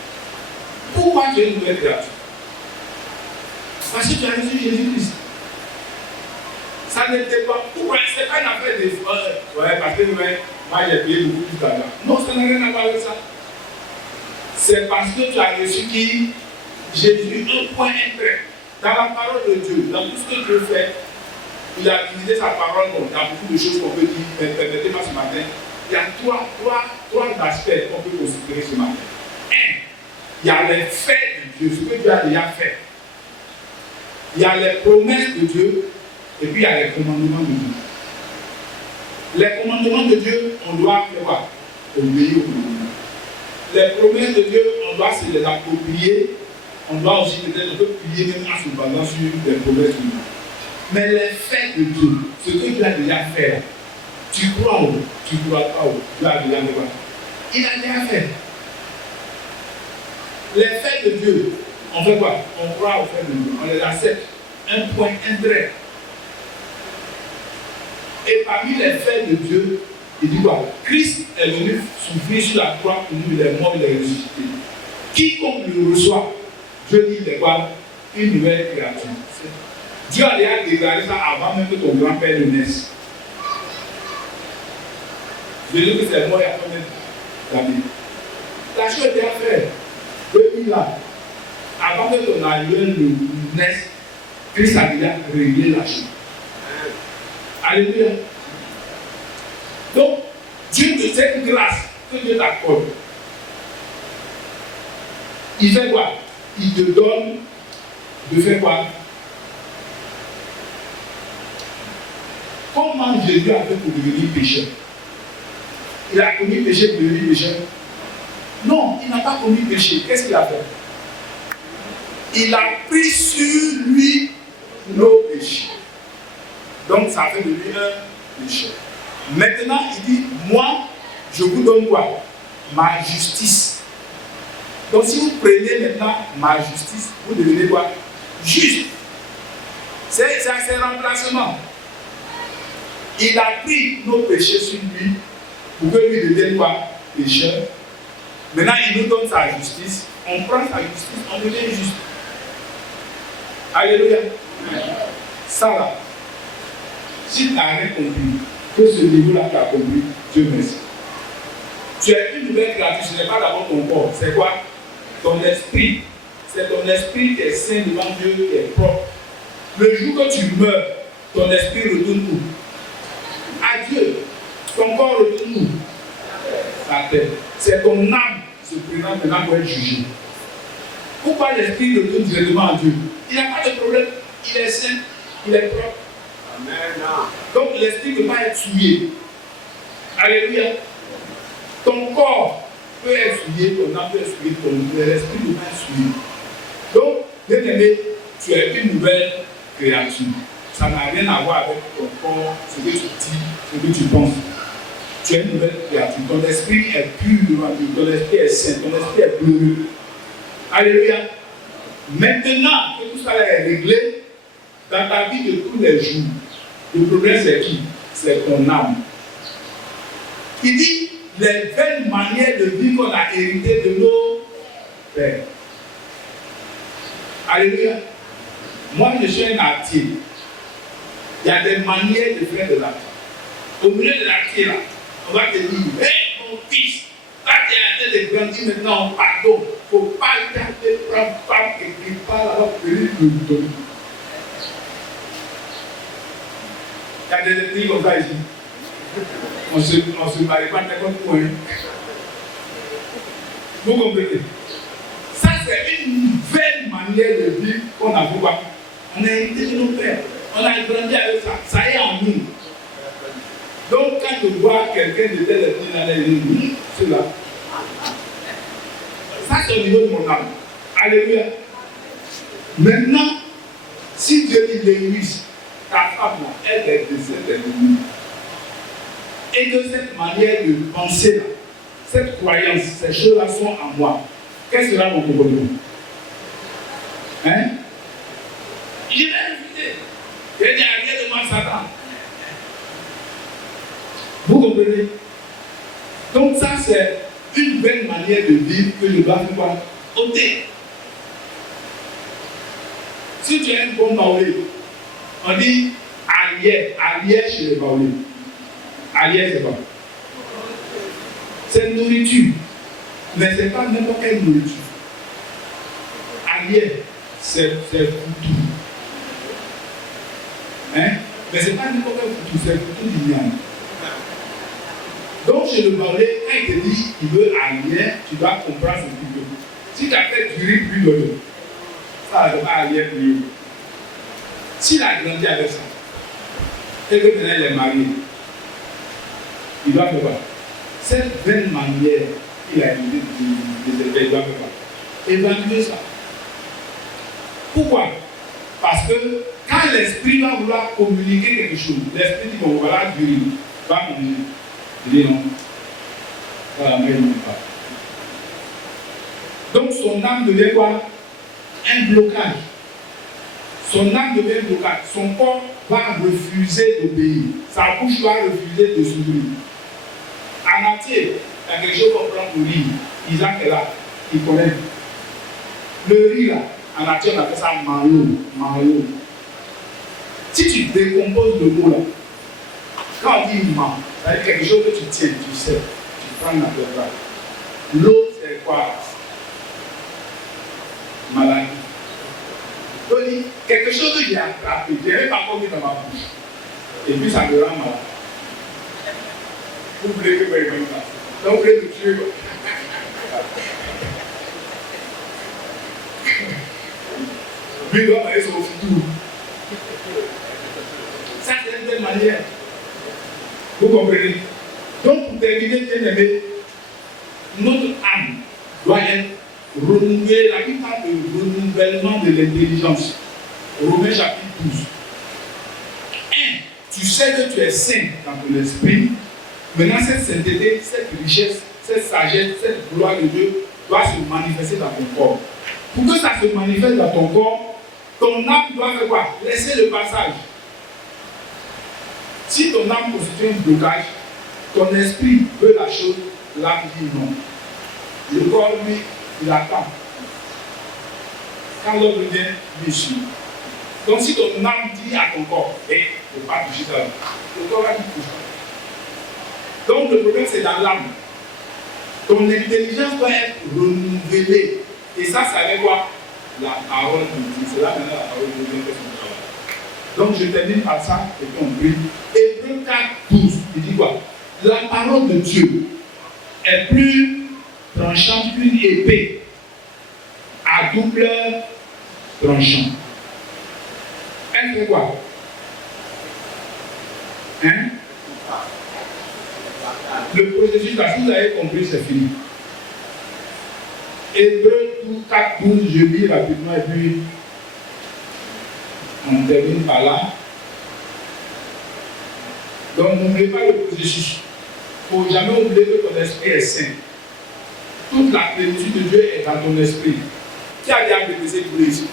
Pourquoi tu es une nouvelle créature? Parce que tu as reçu Jésus-Christ. Ça n'était pas. Pourquoi? C'est pas une affaire de frères. Ouais, parce que moi j'ai payé beaucoup plus d'argent. Non, ça n'a rien à voir avec ça. C'est parce que tu as reçu qui? Jésus, un point intérêt. Dans la parole de Dieu, dans tout ce que Dieu fait, il a utilisé sa parole. Bon, il y a beaucoup de choses qu'on peut dire. Permettez-moi ce matin. Il y a trois aspects qu'on peut considérer ce matin. Un, il y a les faits de Dieu, ce que Dieu a déjà fait. Il y a les promesses de Dieu. Et puis il y a les commandements de Dieu. Les commandements de Dieu, on doit faire quoi? Obéir aux commandements. Les promesses de Dieu, on doit se les approprier. On doit aussi peut-être prier même en se basant sur les promesses de Dieu. Mais les faits de Dieu, ce que Dieu a déjà fait, tu crois ou tu ne crois pas ou Dieu a déjà fait. Il a déjà fait. Les faits de Dieu, on fait quoi? On croit aux faits de Dieu, on les accepte. Un point, un trait. Et parmi les faits de Dieu, il dit quoi? Christ est venu souffrir sur la croix pour nous, il est mort, il est ressuscité. Quiconque le reçoit, Dieu dit, il est quoi? Une nouvelle créature. Dieu a déjà déclaré ça avant même que ton grand-père ne naisse. Jésus-Christ est mort il y a combien d'années? La chose est déjà faite. Depuis là, avant que ton arrière ne naisse, Christ a déjà réglé la chose. Alléluia. Donc, Dieu de cette grâce que Dieu t'accorde, il fait quoi? Il te donne de faire quoi? Comment Jésus a fait pour devenir pécheur? Il a commis péché pour devenir pécheur? Non, il n'a pas commis péché. Qu'est-ce qu'il a fait? Il a pris sur lui nos péchés. Donc ça fait de lui un pécheur. Maintenant, il dit, moi, je vous donne quoi? Ma justice. Donc si vous prenez maintenant ma justice, vous devenez quoi? Juste. C'est un remplacement. Il a pris nos péchés sur lui pour que lui devienne quoi? Pécheur. Maintenant, il nous donne sa justice. On prend sa justice, on devient juste. Alléluia. Ça là. Si tu n'as rien compris, que ce niveau-là tu as compris, Dieu merci. Tu es une nouvelle créature, ce n'est pas d'abord ton corps, c'est quoi? Ton esprit. C'est ton esprit qui est saint devant Dieu, qui est propre. Le jour que tu meurs, ton esprit retourne où? À Dieu. Ton corps retourne où? La terre. C'est ton âme qui se présente maintenant pour être jugée. Pourquoi l'esprit retourne directement à Dieu? Il n'a pas de problème. Il est saint, il est propre. Amen. Donc l'esprit ne peut pas être souillé. Alléluia. Ton corps peut être souillé, ton âme peut être souillée, l'esprit ne peut pas être souillé. Donc, bien aimé, tu es une nouvelle créature. Ça n'a rien à voir avec ton corps, ce que tu dis, ce que tu penses. Tu es une nouvelle créature. Ton esprit est pur devant Dieu, ton esprit est saint, ton esprit est glorieux. Alléluia. Maintenant que tout ça est réglé, dans ta vie de tous les jours, le problème c'est qui? C'est ton âme. Il dit les belles manières de vie qu'on a héritées de nos pères. Alléluia. Moi, je suis un artier. Il y a des manières de faire de l'artier. Au milieu de l'artier, là, on va te dire, hé, mon fils, quand tu es en train de grandir maintenant, pardon, il ne faut pas garder prendre femme et qui parle alors que lui me donne. Il y a des petits comme ça ici. On se marie pas n'importe quoi. Vous comprenez? Ça, c'est une nouvelle manière de vivre qu'on a vu. On a hérité de nos pères. On a grandi avec ça. Ça est en nous. Donc, quand je vois quelqu'un de tel ethnie, c'est là. Ça, c'est au niveau de mon âme. Alléluia. Maintenant, si Dieu dit l'église, ta femme, elle est de cette ethnie. Et que cette manière de penser, cette croyance, ces choses-là sont en moi. Quel sera mon comportement? Hein? Je vais refuser. Je vais dire, rien de moi, Satan. Vous comprenez? Donc ça, c'est une belle manière de vivre que je dois pouvoir ôter. Si tu es un bon baoulé, on dit allié chez les baoulés. Allié, c'est quoi? C'est une nourriture. Mais ce n'est pas n'importe quelle nourriture. Allié, c'est foutu. Hein? Mais ce n'est pas n'importe quel foutu, c'est foutu d'ignan. Donc, chez le baoulé, quand il te dit qu'il veut allié, tu dois comprendre ce qu'il veut. Si tu as fait du riz plus de l'eau, ça ne va pas allié plus haut. S'il a grandi avec ça, et que maintenant il est marié, il doit faire quoi? Cette belle manière qu'il a élevé des élèves, il doit faire quoi? Évaluer ça. Pourquoi? Parce que quand l'esprit va vouloir communiquer quelque chose, l'esprit dit bon, voilà du riz, va manger. Il dit non. Voilà, mais il ne pas. Donc son âme devient quoi? Un blocage. Son âme devient un blocage. Son corps va refuser d'obéir. Sa bouche va refuser de s'ouvrir. En entier, il y a quelque chose qu'on prend pour riz. Isaac est là, il connaît. Le riz là, en entier, on appelle ça malo. Si tu décomposes le mot là, quand on dit man, ça veut dire quelque chose que tu tiens, tu sais, tu prends la terre. L'eau, c'est quoi? Maladie. Donc, quelque chose que j'ai attrapé, je n'ai pas mis dans ma bouche. Et puis ça me rend malade. Vous voulez que je me fasse. Donc vous voulez me tuer. Lui, il doit aller sur le futur. Ça, c'est une belle manière. Vous comprenez? Donc, pour terminer, bien aimé, notre âme doit être renouvelée. La Bible parle de renouvellement de l'intelligence. Romains chapitre 12. 1. Tu sais que tu es saint dans ton esprit. Maintenant, cette sainteté, cette richesse, cette sagesse, cette gloire de Dieu doit se manifester dans ton corps. Pour que ça se manifeste dans ton corps, ton âme doit faire quoi? Laisser le passage. Si ton âme constitue un blocage, ton esprit veut la chose, l'âme dit non. Le corps, lui, il attend. Quand l'homme vient, il suit. Donc si ton âme dit à ton corps, il ne faut pas toucher ça, le corps va dire touche pas. Donc le problème c'est dans l'âme. Ton intelligence doit être renouvelée. Et ça veut quoi? La parole de Dieu. C'est là maintenant la parole de Dieu fait son travail. Donc je termine par ça et puis on prie. Hébreux 4, 12, il dit quoi? La parole de Dieu est plus tranchante qu'une épée à double tranchant. Elle fait quoi? Hein? Le processus, là, si vous avez compris, c'est fini. Hébreux 4, 12, je lis rapidement et puis on termine par là. Donc n'oubliez pas le processus. Il ne faut jamais oublier que ton esprit est saint. Toute la plénitude de Dieu est dans ton esprit. Qui a déjà délaissé tous les yeux?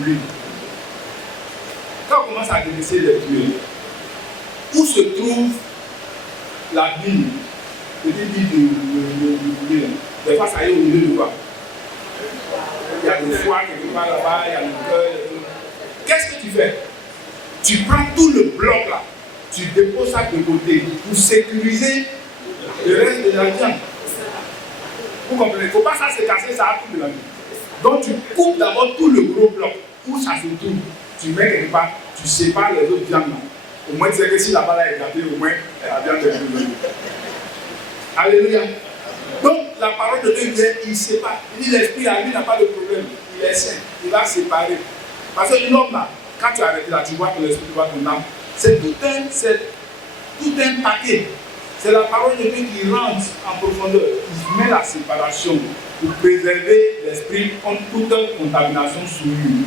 Lui. Quand on commence à délaisser les tués, où se trouve la Bible? Petite Bible de là. Des fois, ça y est au milieu de quoi? Il y a le foie quelque part là-bas, il y a le cœur et tout. Qu'est-ce que tu fais? Tu prends tout le bloc là, tu déposes ça de côté pour sécuriser le reste de la viande. Vous comprenez? Il ne faut pas ça se casser, ça a tout de la vie. Donc tu coupes d'abord tout le gros bloc où ça se tourne. Tu mets quelque part, tu sépares les autres viandes là. Au moins tu sais que si la balle est gardée, au moins la viande est plus. Alléluia. Donc la parole de Dieu vient, il sépare. Il dit l'esprit à lui n'a pas de problème. Il est saint. Il va séparer. Parce que l'homme là, quand tu arrêtes là, tu vois que l'esprit, tu vois ton âme. C'est tout un paquet. C'est la parole de Dieu qui rentre en profondeur. Il met la séparation pour préserver l'esprit contre toute contamination souillure.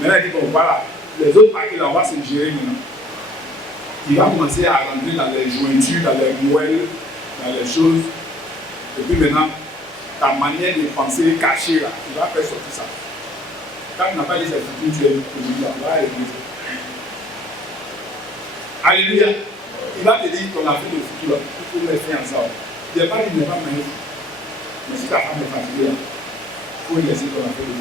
Maintenant, il dit bon, voilà, les autres paquets là, on va se gérer maintenant. Il va commencer à rentrer dans les jointures, dans les moelles, dans les choses. Et puis maintenant, ta manière de penser cachée là, il va faire sortir ça. Quand tu n'as pas dit cette futur, tu es là, voilà, alléluia. Il va te dire ton avenir de futur là, il faut mettre ensemble. Il n'y a pas dit ne pas manger. Mais si ta femme est fatiguée là, il faut laisser ton avenir de futur.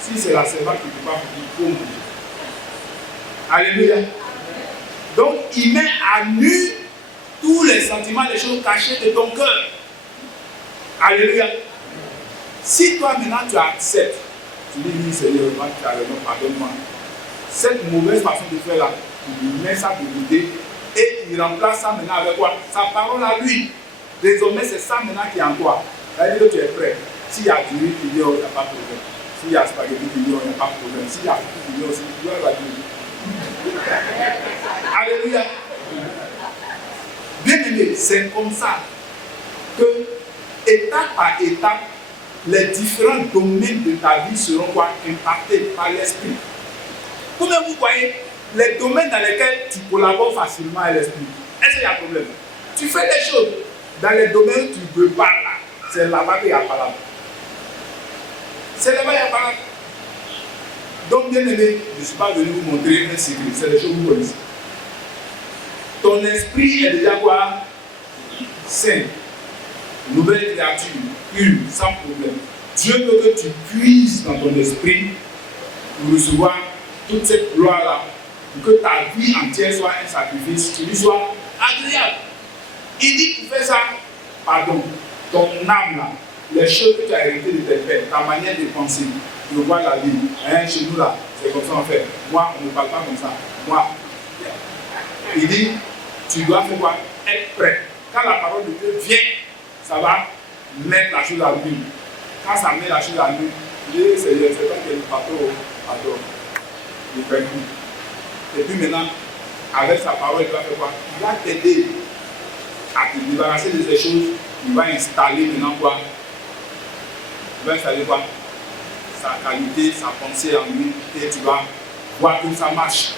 Si c'est la servante qui ne peut pas futur, il faut manger. Alléluia. Donc il met à nu tous les sentiments, les choses cachées de ton cœur. Alléluia. Si toi maintenant tu acceptes, tu dis oui Seigneur, tu as raison, pardonne-moi. Cette mauvaise façon de faire là, il met ça de côté et il remplace ça maintenant avec quoi? Sa parole à lui. Désormais c'est ça maintenant qui est en toi. Ça veut dire que tu es prêt. S'il y a du riz, il n'y a pas de problème. S'il y a spaghetti, il n'y a pas de problème. S'il y a tout, il y a aussi, il y a alléluia. Bien aimé, c'est comme ça que, étape par étape, les différents domaines de ta vie seront quoi? Impactés par l'esprit. Comment vous voyez les domaines dans lesquels tu collabores facilement avec l'esprit? Est-ce qu'il y a un problème? Tu fais des choses dans les domaines où tu ne veux pas là. C'est là-bas qu'il y a pas là. C'est là-bas qu'il y a pas là. Donc, bien aimé, je ne suis pas venu vous montrer un secret. C'est des choses que vous connaissez. Ton esprit est déjà quoi? Saint. Nouvelle créature, pure, sans problème. Dieu veut que tu puisses dans ton esprit pour recevoir toute cette gloire-là, pour que ta vie entière soit un sacrifice, qui lui soit agréable. Il dit pour faire ça, pardon, ton âme là, les choses que tu as héritées de tes pères, ta manière de penser, de voir la vie. Hein, chez nous là, c'est comme ça en fait. Moi, on ne parle pas comme ça. Moi, il dit, tu dois faire quoi? Être prêt. Quand la parole de Dieu vient, ça va mettre la chose à lui. Quand ça met la chose à lui, il dit, c'est pas que le patron adore. Il fait tout. Et puis maintenant, avec sa parole, il va faire quoi? Il va t'aider à te débarrasser de ces choses. Il va installer maintenant quoi? Il va installer quoi? Sa qualité, sa pensée en lui, et tu vas voir que ça marche.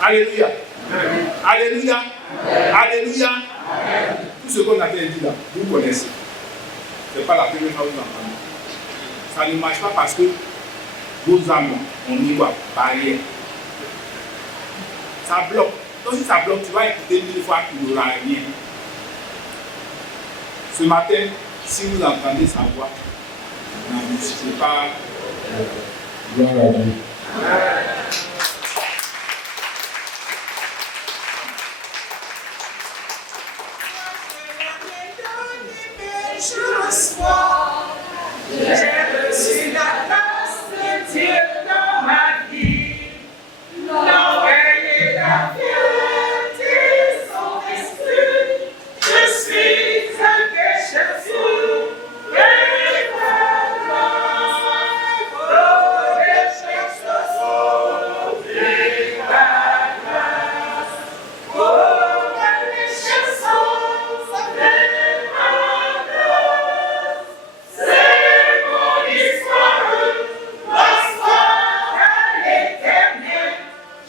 Alléluia. Amen. Alléluia. Amen. Alléluia. Amen. Tout ce qu'on a dit là, vous connaissez. Ce n'est pas la première fois que vous entendez. Ça ne marche pas parce que vos âmes, on y voit, barrière. Ça bloque. Donc si ça bloque, tu vas écouter 1000 fois qu'il n'y aura rien. Ce matin, si vous entendez sa voix, n'hésitez pas. Gloire à Dieu. J'ai reçu la grâce de Dieu dans ma vie. L'enveille et la fierté sont exclus. Je suis un pécheur sourd. Et vraiment, oh, pécheur sourd. Et la grâce, oh, pécheur sourd. Et la grâce, c'est mon histoire. L'histoire à l'éternel.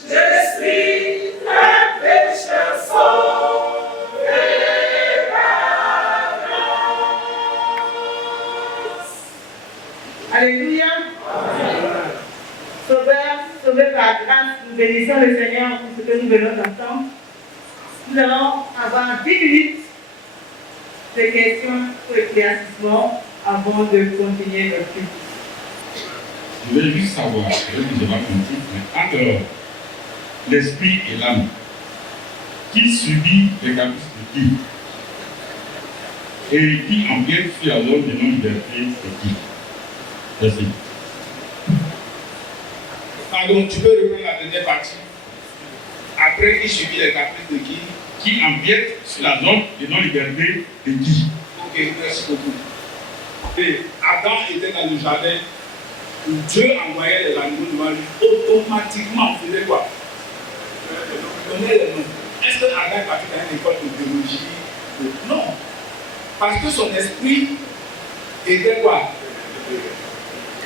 Je suis un pécheur sauvé par grâce. Alléluia. Sauvé par grâce, nous bénissons le Seigneur pour ce que nous venons d'entendre. Nous allons avoir 10 minutes de questions ou éclaircissements avant de continuer notre culte. Je vais juste savoir, je n'ai pas compris, mais entre l'esprit et l'âme, qui subit les caprices de qui? Et qui empiète sur la loi de non-liberté de qui? Merci. Pardon, tu peux reprendre la dernière partie. Après, qui subit les caprices de qui? Qui empiète sur la zone de non-liberté de qui? Ok, merci beaucoup. Et Adam était dans le jardin où Dieu envoyait les animaux devant lui. Automatiquement, il faisait quoi? Il donnait les noms. Est-ce que Adam est parti dans une école de biologie? Non. Parce que son esprit était quoi?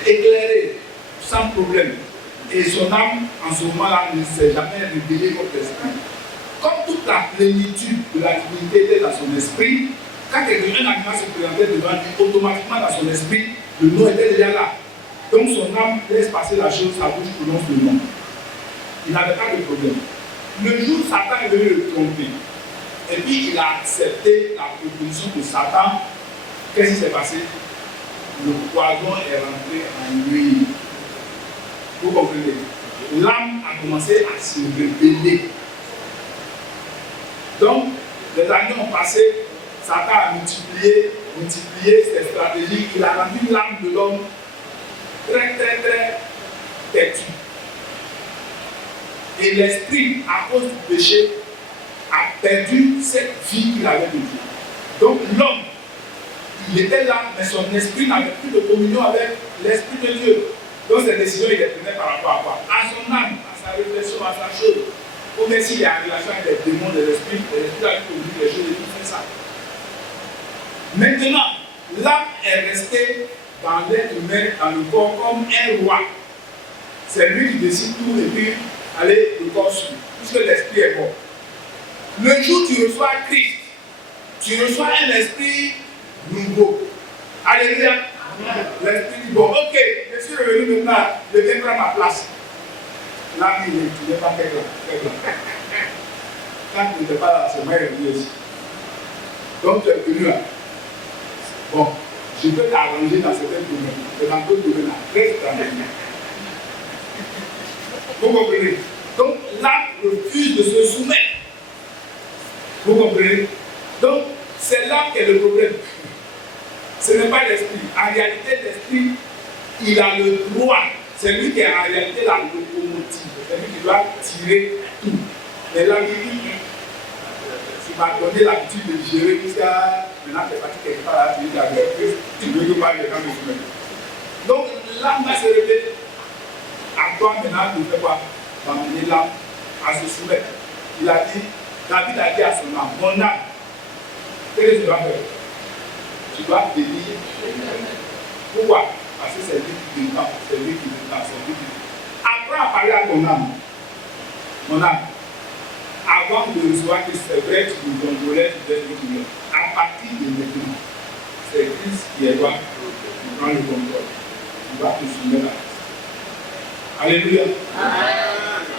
Éclairé, sans problème. Et son âme, en ce moment-là, ne s'est jamais révélée contre l'esprit. Comme toute la plénitude de la divinité était dans son esprit, quand un animal se présentait devant lui, automatiquement dans son esprit, le nom était déjà là. Donc son âme laisse passer la chose, sa bouche prononce le nom. Il n'avait pas de problème. Le jour où Satan est venu le tromper, et puis il a accepté la proposition de Satan, qu'est-ce qui s'est passé? Le poison est rentré en lui. Vous comprenez? L'âme a commencé à se révéler. Donc, les années ont passé, Satan a multiplié ses stratégies. Il a rendu l'âme de l'homme très têtue. Et l'esprit, à cause du péché, a perdu cette vie qu'il avait de Dieu. Donc l'homme, il était là, mais son esprit n'avait plus de communion avec l'esprit de Dieu. Donc ses décisions, il les prenait par rapport à quoi? À son âme, à sa réflexion, à sa chose. Ou même s'il est en relation avec les démons de l'esprit a communiqué les choses et tout fait ça. Maintenant, l'âme est restée dans l'être humain, dans le corps, comme un roi. C'est lui qui décide tout et puis, allez, le corps suit, puisque l'esprit est mort. Le jour où tu reçois Christ, tu reçois un esprit nouveau. Alléluia. L'esprit dit, bon, ok, je suis revenu maintenant, je viens prendre ma place. Là, tu n'es pas fait là. Quand tu n'étais pas là, c'est moi qui est venu aussi. Donc, tu es venu là. Bon, je peux t'arranger dans certains domaines, mais dans d'autres domaines, reste dans les mains. Vous comprenez? Donc, l'âme refuse de se soumettre. Vous comprenez? Donc, c'est là qu'est le problème. Ce n'est pas l'esprit. En réalité, l'esprit, il a le droit. C'est lui qui est en réalité la locomotive. C'est lui qui doit tirer tout. Mais là, tu m'as donné l'habitude de gérer jusqu'à maintenant, tu es parti quelque part là, tu veux que parler dans mes semaines. Donc, l'âme va se révéler. À toi maintenant, tu fais quoi? D'amener l'âme à se soumettre. Il a dit, David a dit à son âme, mon âme, qu'est-ce que tu dois faire? Tu dois bénir. Pourquoi? Parce que c'est lui qui détend, c'est lui qui détend, c'est lui qui détend. Apprends à parler à ton âme. Mon âme, avant de recevoir que c'est vrai, tu nous contrôlais, tu devais nous. À partir de maintenant, c'est Christ qui est là, qui prend le contrôle. Tu vas te soumettre à Christ. Alléluia. Amen.